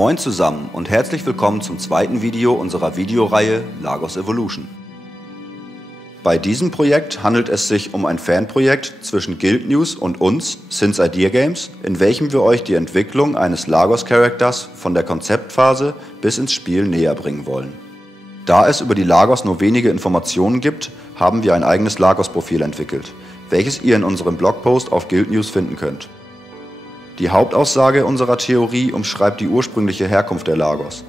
Moin zusammen und herzlich willkommen zum zweiten Video unserer Videoreihe Lagos Evolution. Bei diesem Projekt handelt es sich um ein Fanprojekt zwischen Guild News und uns, Sins Idea Games, in welchem wir euch die Entwicklung eines Lagos-Charakters von der Konzeptphase bis ins Spiel näher bringen wollen. Da es über die Lagos nur wenige Informationen gibt, haben wir ein eigenes Lagos-Profil entwickelt, welches ihr in unserem Blogpost auf Guild News finden könnt. Die Hauptaussage unserer Theorie umschreibt die ursprüngliche Herkunft der Lagos,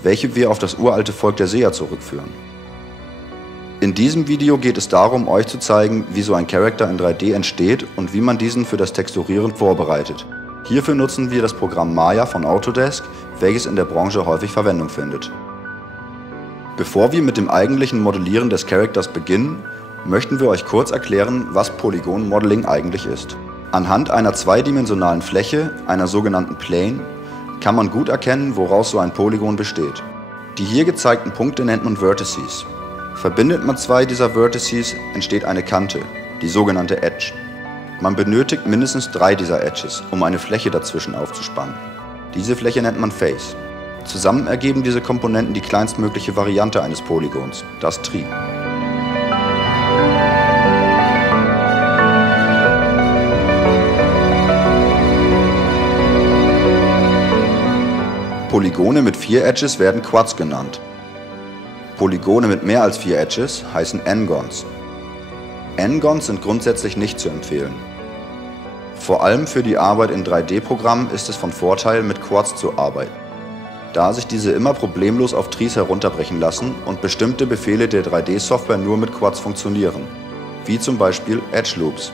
welche wir auf das uralte Volk der Seher zurückführen. In diesem Video geht es darum, euch zu zeigen, wie so ein Charakter in 3D entsteht und wie man diesen für das Texturieren vorbereitet. Hierfür nutzen wir das Programm Maya von Autodesk, welches in der Branche häufig Verwendung findet. Bevor wir mit dem eigentlichen Modellieren des Charakters beginnen, möchten wir euch kurz erklären, was Polygon-Modeling eigentlich ist. Anhand einer zweidimensionalen Fläche, einer sogenannten Plane, kann man gut erkennen, woraus so ein Polygon besteht. Die hier gezeigten Punkte nennt man Vertices. Verbindet man zwei dieser Vertices, entsteht eine Kante, die sogenannte Edge. Man benötigt mindestens 3 dieser Edges, um eine Fläche dazwischen aufzuspannen. Diese Fläche nennt man Face. Zusammen ergeben diese Komponenten die kleinstmögliche Variante eines Polygons, das Tree. Polygone mit 4 Edges werden Quads genannt. Polygone mit mehr als 4 Edges heißen N-Gons. N-Gons sind grundsätzlich nicht zu empfehlen. Vor allem für die Arbeit in 3D-Programmen ist es von Vorteil, mit Quads zu arbeiten, da sich diese immer problemlos auf Trees herunterbrechen lassen und bestimmte Befehle der 3D-Software nur mit Quads funktionieren, wie zum Beispiel Edge Loops.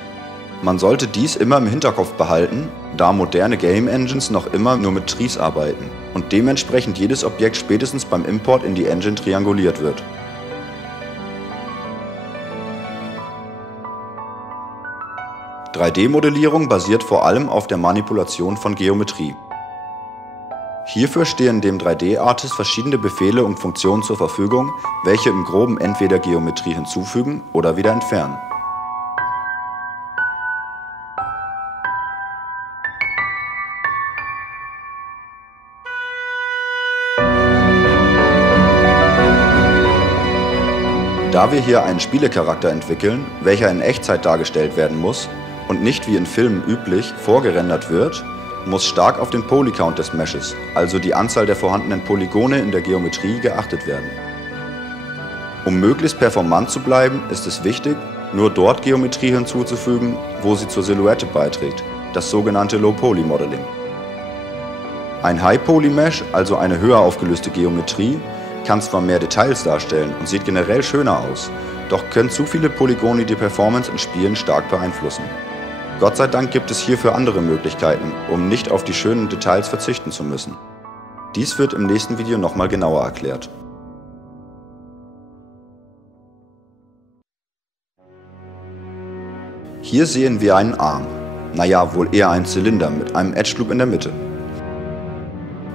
Man sollte dies immer im Hinterkopf behalten, da moderne Game Engines noch immer nur mit Trees arbeiten und dementsprechend jedes Objekt spätestens beim Import in die Engine trianguliert wird. (3D)-Modellierung basiert vor allem auf der Manipulation von Geometrie. Hierfür stehen dem 3D-Artist verschiedene Befehle und Funktionen zur Verfügung, welche im Groben entweder Geometrie hinzufügen oder wieder entfernen. Da wir hier einen Spielecharakter entwickeln, welcher in Echtzeit dargestellt werden muss und nicht wie in Filmen üblich vorgerendert wird, muss stark auf den Polycount des Meshes, also die Anzahl der vorhandenen Polygone in der Geometrie, geachtet werden. Um möglichst performant zu bleiben, ist es wichtig, nur dort Geometrie hinzuzufügen, wo sie zur Silhouette beiträgt, das sogenannte Low-Poly-Modeling. Ein High-Poly-Mesh, also eine höher aufgelöste Geometrie, kann zwar mehr Details darstellen und sieht generell schöner aus, doch können zu viele Polygone die Performance in Spielen stark beeinflussen. Gott sei Dank gibt es hierfür andere Möglichkeiten, um nicht auf die schönen Details verzichten zu müssen. Dies wird im nächsten Video nochmal genauer erklärt. Hier sehen wir einen Arm, naja, wohl eher einen Zylinder mit einem Edge Loop in der Mitte.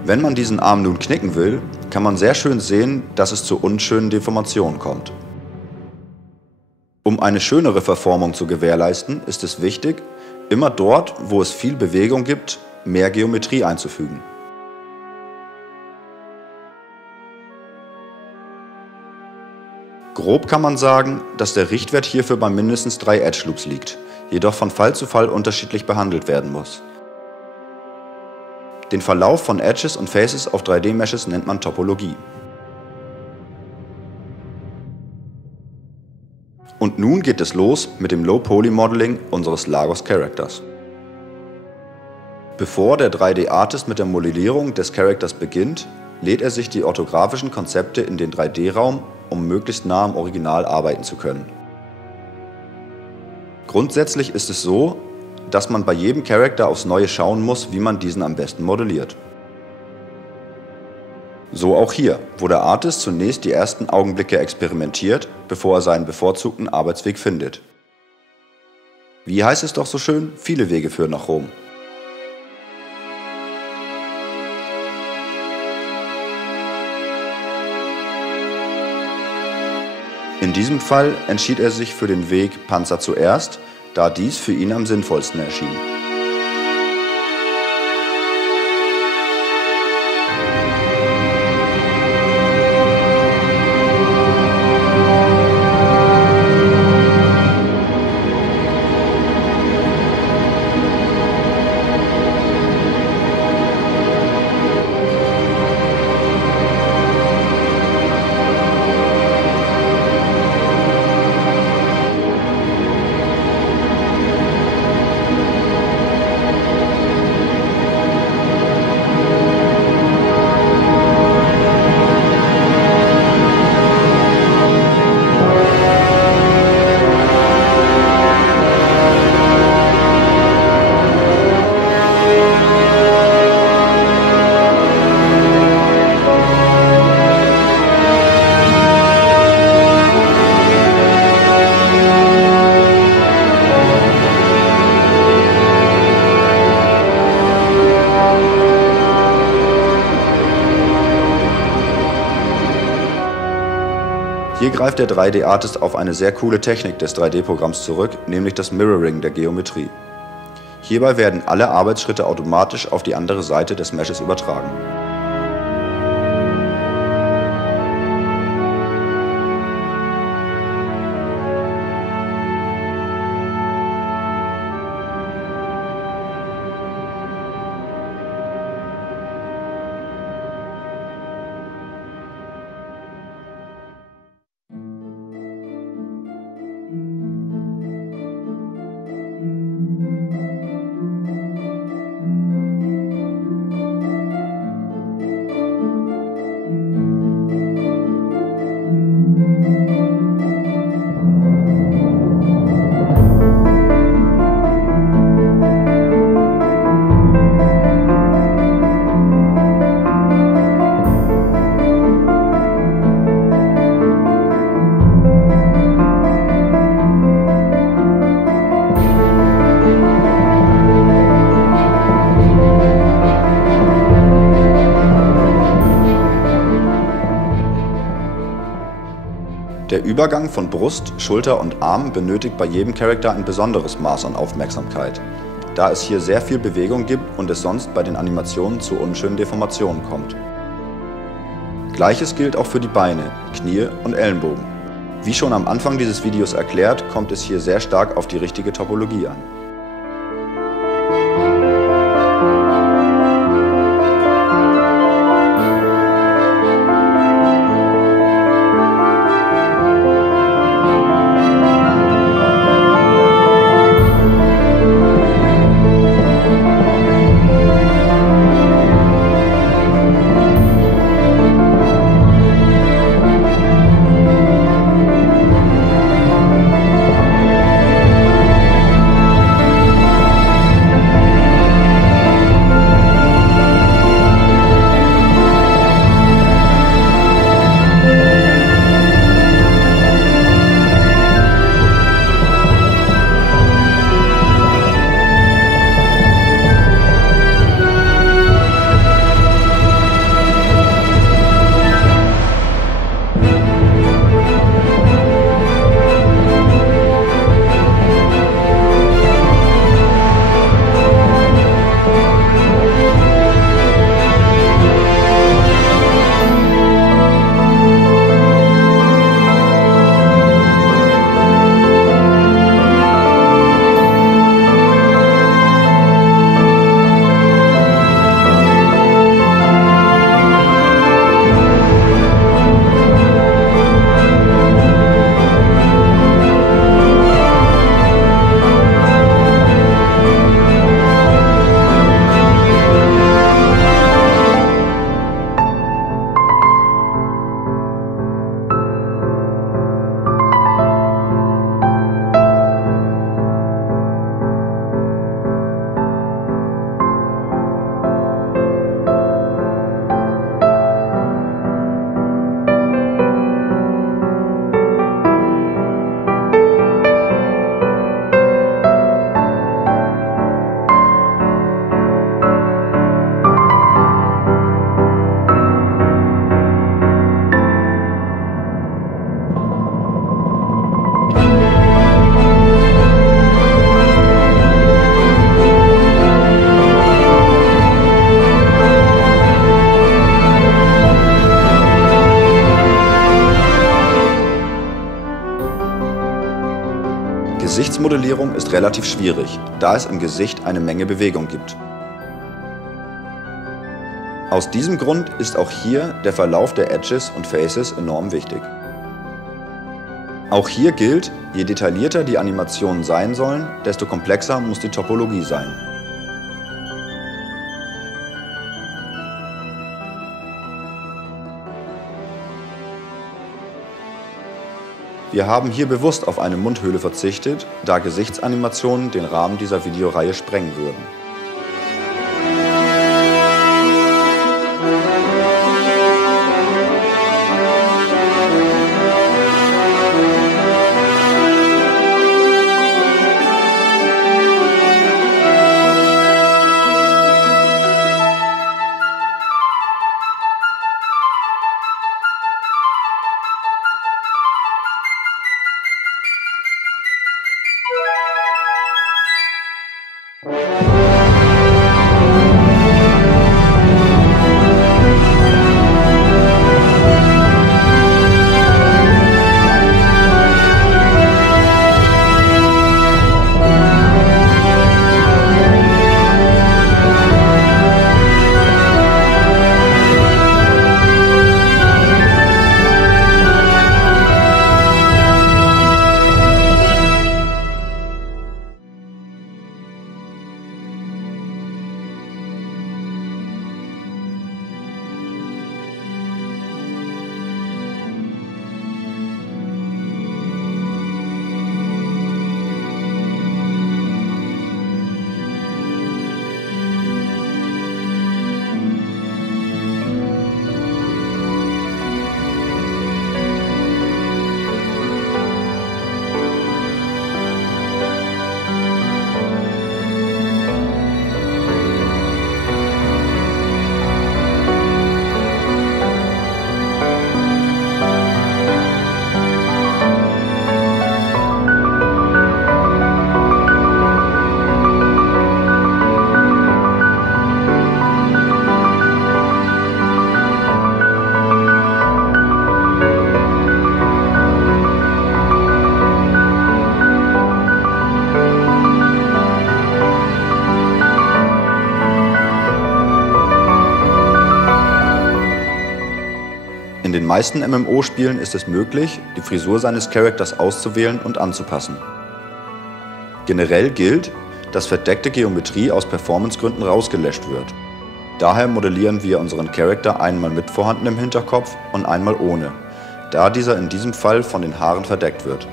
Wenn man diesen Arm nun knicken will, kann man sehr schön sehen, dass es zu unschönen Deformationen kommt. Um eine schönere Verformung zu gewährleisten, ist es wichtig, immer dort, wo es viel Bewegung gibt, mehr Geometrie einzufügen. Grob kann man sagen, dass der Richtwert hierfür bei mindestens 3 Edge Loops liegt, jedoch von Fall zu Fall unterschiedlich behandelt werden muss. Den Verlauf von Edges und Faces auf 3D-Meshes nennt man Topologie. Und nun geht es los mit dem Low-Poly-Modeling unseres Lagos-Charakters. Bevor der 3D-Artist mit der Modellierung des Charakters beginnt, lädt er sich die orthografischen Konzepte in den 3D-Raum, um möglichst nah am Original arbeiten zu können. Grundsätzlich ist es so, dass man bei jedem Charakter aufs Neue schauen muss, wie man diesen am besten modelliert. So auch hier, wo der Artist zunächst die ersten Augenblicke experimentiert, bevor er seinen bevorzugten Arbeitsweg findet. Wie heißt es doch so schön? Viele Wege führen nach Rom. In diesem Fall entschied er sich für den Weg Panzer zuerst, da dies für ihn am sinnvollsten erschien. Hier greift der 3D-Artist auf eine sehr coole Technik des 3D-Programms zurück, nämlich das Mirroring der Geometrie. Hierbei werden alle Arbeitsschritte automatisch auf die andere Seite des Meshes übertragen. Der Übergang von Brust, Schulter und Arm benötigt bei jedem Charakter ein besonderes Maß an Aufmerksamkeit, da es hier sehr viel Bewegung gibt und es sonst bei den Animationen zu unschönen Deformationen kommt. Gleiches gilt auch für die Beine, Knie und Ellenbogen. Wie schon am Anfang dieses Videos erklärt, kommt es hier sehr stark auf die richtige Topologie an. Gesichtsmodellierung ist relativ schwierig, da es im Gesicht eine Menge Bewegung gibt. Aus diesem Grund ist auch hier der Verlauf der Edges und Faces enorm wichtig. Auch hier gilt, je detaillierter die Animationen sein sollen, desto komplexer muss die Topologie sein. Wir haben hier bewusst auf eine Mundhöhle verzichtet, da Gesichtsanimationen den Rahmen dieser Videoreihe sprengen würden. In den meisten MMO-Spielen ist es möglich, die Frisur seines Charakters auszuwählen und anzupassen. Generell gilt, dass verdeckte Geometrie aus Performancegründen rausgelöscht wird. Daher modellieren wir unseren Charakter einmal mit vorhandenem Hinterkopf und einmal ohne, da dieser in diesem Fall von den Haaren verdeckt wird.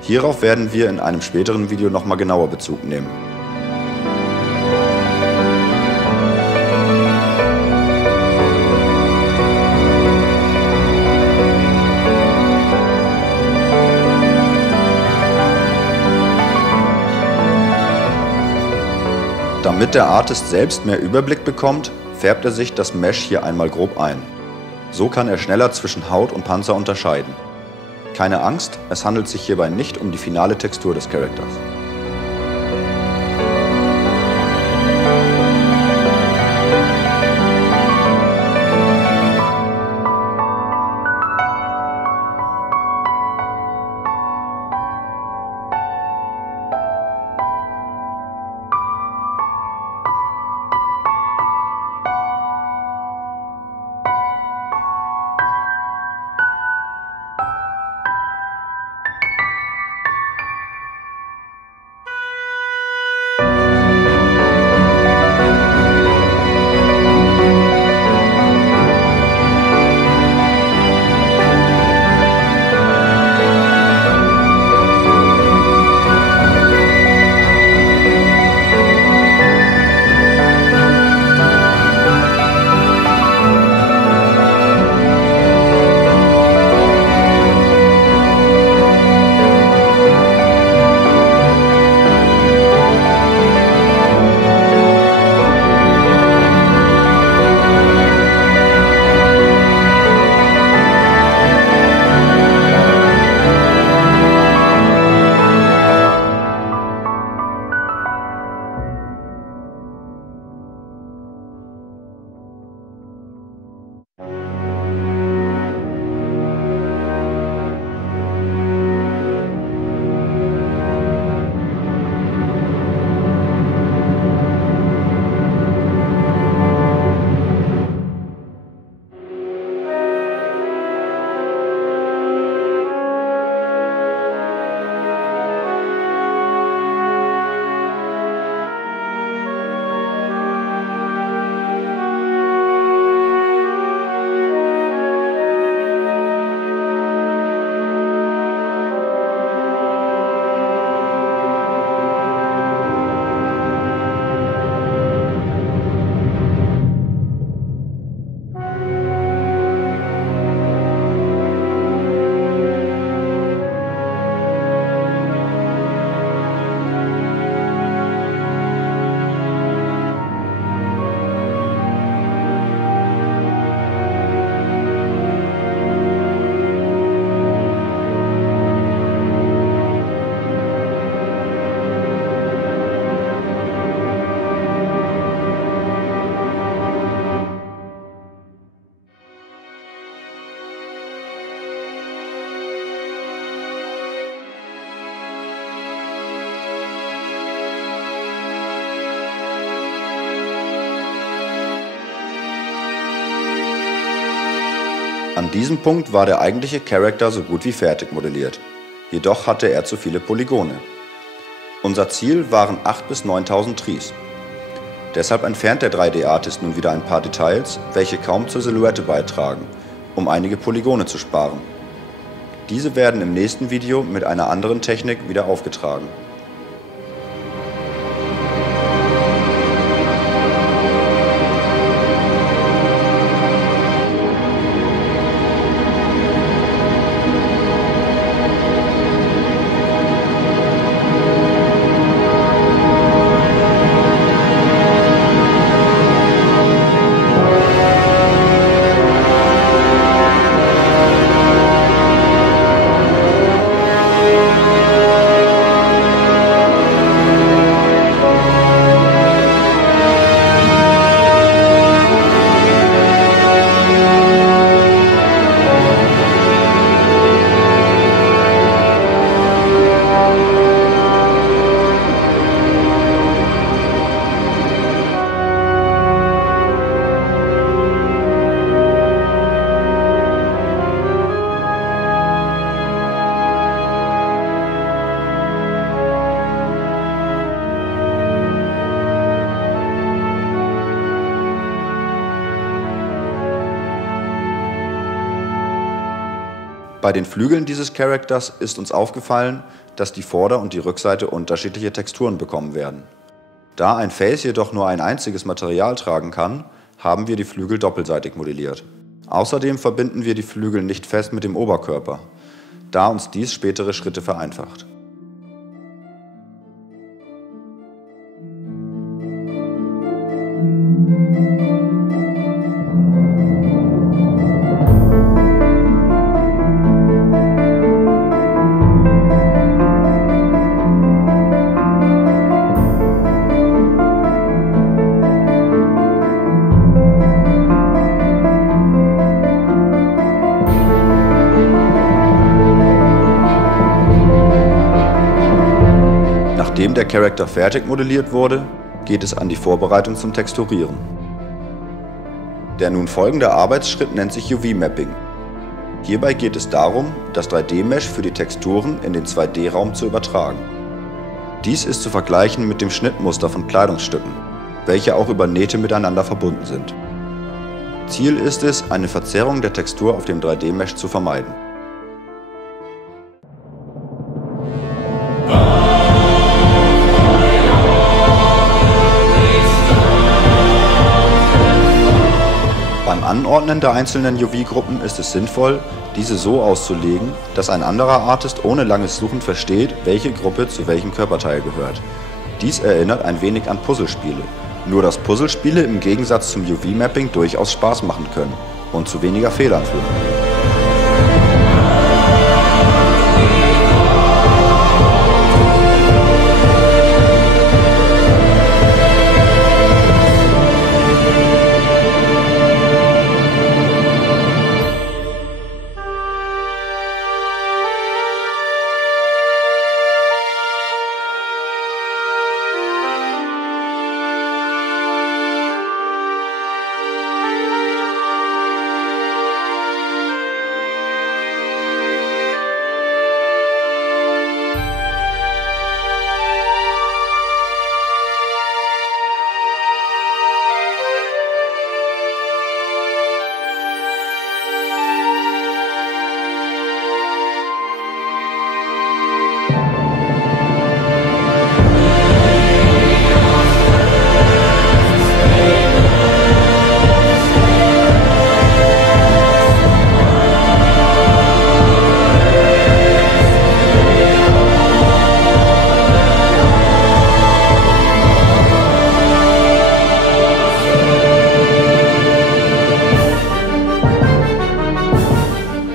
Hierauf werden wir in einem späteren Video nochmal genauer Bezug nehmen. Damit der Artist selbst mehr Überblick bekommt, färbt er sich das Mesh hier einmal grob ein. So kann er schneller zwischen Haut und Panzer unterscheiden. Keine Angst, es handelt sich hierbei nicht um die finale Textur des Charakters. An diesem Punkt war der eigentliche Charakter so gut wie fertig modelliert. Jedoch hatte er zu viele Polygone. Unser Ziel waren 8.000 bis 9.000 Trees. Deshalb entfernt der 3D-Artist nun wieder ein paar Details, welche kaum zur Silhouette beitragen, um einige Polygone zu sparen. Diese werden im nächsten Video mit einer anderen Technik wieder aufgetragen. Bei den Flügeln dieses Charakters ist uns aufgefallen, dass die Vorder- und die Rückseite unterschiedliche Texturen bekommen werden. Da ein Face jedoch nur ein einziges Material tragen kann, haben wir die Flügel doppelseitig modelliert. Außerdem verbinden wir die Flügel nicht fest mit dem Oberkörper, da uns dies spätere Schritte vereinfacht. Nachdem der Charakter fertig modelliert wurde, geht es an die Vorbereitung zum Texturieren. Der nun folgende Arbeitsschritt nennt sich UV-Mapping. Hierbei geht es darum, das 3D-Mesh für die Texturen in den 2D-Raum zu übertragen. Dies ist zu vergleichen mit dem Schnittmuster von Kleidungsstücken, welche auch über Nähte miteinander verbunden sind. Ziel ist es, eine Verzerrung der Textur auf dem 3D-Mesh zu vermeiden. Beim Anordnen der einzelnen UV-Gruppen ist es sinnvoll, diese so auszulegen, dass ein anderer Artist ohne langes Suchen versteht, welche Gruppe zu welchem Körperteil gehört. Dies erinnert ein wenig an Puzzlespiele, nur dass Puzzlespiele im Gegensatz zum UV-Mapping durchaus Spaß machen können und zu weniger Fehlern führen.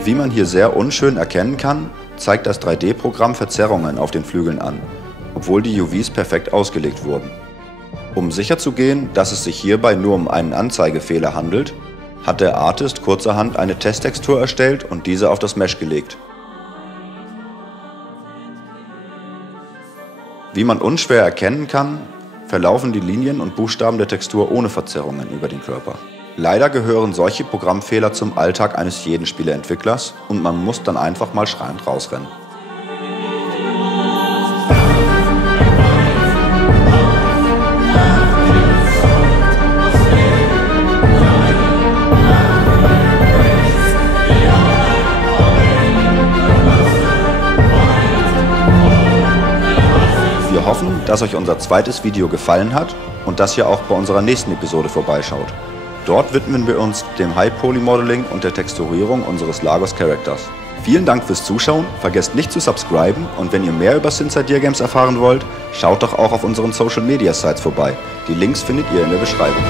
Wie man hier sehr unschön erkennen kann, zeigt das 3D-Programm Verzerrungen auf den Flügeln an, obwohl die UVs perfekt ausgelegt wurden. Um sicherzugehen, dass es sich hierbei nur um einen Anzeigefehler handelt, hat der Artist kurzerhand eine Testtextur erstellt und diese auf das Mesh gelegt. Wie man unschwer erkennen kann, verlaufen die Linien und Buchstaben der Textur ohne Verzerrungen über den Körper. Leider gehören solche Programmfehler zum Alltag eines jeden Spieleentwicklers und man muss dann einfach mal schreiend rausrennen. Wir hoffen, dass euch unser zweites Video gefallen hat und dass ihr auch bei unserer nächsten Episode vorbeischaut. Dort widmen wir uns dem High-Poly-Modeling und der Texturierung unseres Lagos Characters. Vielen Dank fürs Zuschauen, vergesst nicht zu subscriben und wenn ihr mehr über Cinside Games erfahren wollt, schaut doch auch auf unseren Social Media Sites vorbei. Die Links findet ihr in der Beschreibung.